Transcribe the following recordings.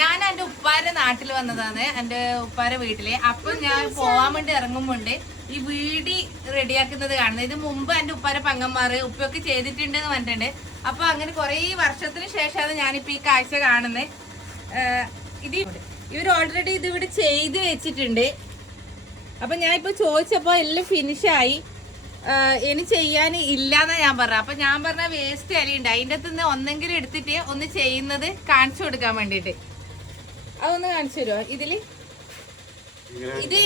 ഞാൻ എന്റെ ഉപ്പാരെ നാട്ടിൽ വന്നതാണ് എന്റെ ഉപ്പാരെ വീട്ടിൽ. അപ്പൊ ഞാൻ പോവാൻ വേണ്ടി ഇറങ്ങുമ്പോണ്ട് ഈ വീടി റെഡിയാക്കുന്നത് കാണുന്നത്. ഇത് മുമ്പ് എന്റെ ഉപ്പാരെ പങ്ങന്മാർ ഉപ്പൊക്കെ ചെയ്തിട്ടുണ്ട് എന്ന് പറഞ്ഞിട്ടുണ്ട്. അപ്പൊ അങ്ങനെ കുറെ വർഷത്തിന് ശേഷമാണ് ഞാനിപ്പോ ഈ കാഴ്ച കാണുന്നത് ഇത് ഇവർ ഓൾറെഡി ഇത് ഇവിടെ ചെയ്ത് വെച്ചിട്ടുണ്ട്. അപ്പൊ ഞാൻ ഇപ്പൊ ചോദിച്ചപ്പോ എല്ലാം ഫിനിഷായി ഇനി ചെയ്യാൻ ഇല്ലാന്നാ ഞാൻ പറഞ്ഞ. അപ്പൊ ഞാൻ പറഞ്ഞ വേസ്റ്റ് അരിയുണ്ട് അതിന്റെ അകത്ത് നിന്ന് ഒന്നെങ്കിലും എടുത്തിട്ട് ഒന്ന് ചെയ്യുന്നത് കാണിച്ചു കൊടുക്കാൻ വേണ്ടിട്ട് അതൊന്ന് കാണിച്ചു തരുമോ ഇതിൽ? ഇത്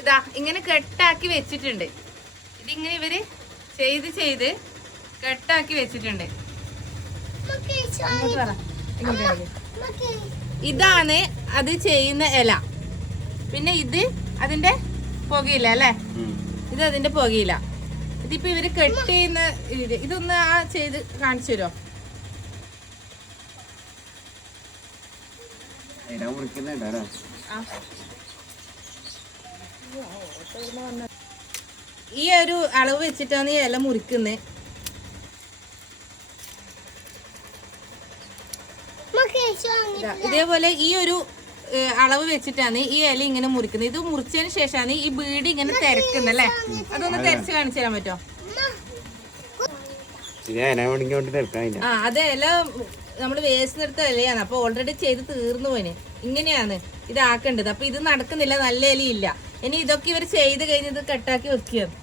ഇതാ ഇങ്ങനെ കെട്ടാക്കി വെച്ചിട്ടുണ്ട്. ഇതിങ്ങനെ ഇവർ ചെയ്ത് ചെയ്ത് കെട്ടാക്കി വെച്ചിട്ടുണ്ട്. ഇതാണ് അത് ചെയ്യുന്ന ഇല. പിന്നെ ഇത് അതിന്റെ പുകയില്ല അല്ലേ? ഇത് അതിന്റെ പുകയില്ല ഇതിപ്പോ ഇവർ കട്ട് ചെയ്യുന്ന ഇതൊന്ന് ആ ചെയ്ത് കാണിച്ചു തരുമോ ഇല മുറിക്കുന്നുണ്ടോ ഈ ഒരു അളവ് വെച്ചിട്ടാണ് ഈ ഇല മുറിക്കുന്നത് ഇതേപോലെ ഈ ഒരു അളവ് വെച്ചിട്ടാണ് ഈ ഇല ഇങ്ങനെ മുറിക്കുന്നത് ഇത് മുറിച്ചതിന് ശേഷമാണ് ഈ ബീഡി ഇങ്ങനെ തിരക്കുന്നത് അല്ലേ? അതൊന്ന് തിരച്ച് കാണിച്ചു തരാൻ പറ്റുമോ ആ അത് ഇല നമ്മൾ വേസ്റ്റ് എടുത്ത ഇലയാണ്. അപ്പൊ ഓൾറെഡി ചെയ്ത് തീർന്നു പോയിന് ഇങ്ങനെയാണ് ഇതാക്കേണ്ടത് അപ്പൊ ഇത് നടക്കുന്നില്ല നല്ല ഇലയില്ല. ഇനി ഇതൊക്കെ ഇവർ ചെയ്ത് കഴിഞ്ഞ് കട്ടാക്കി കെട്ടാക്കി വെക്കുകയാണ്.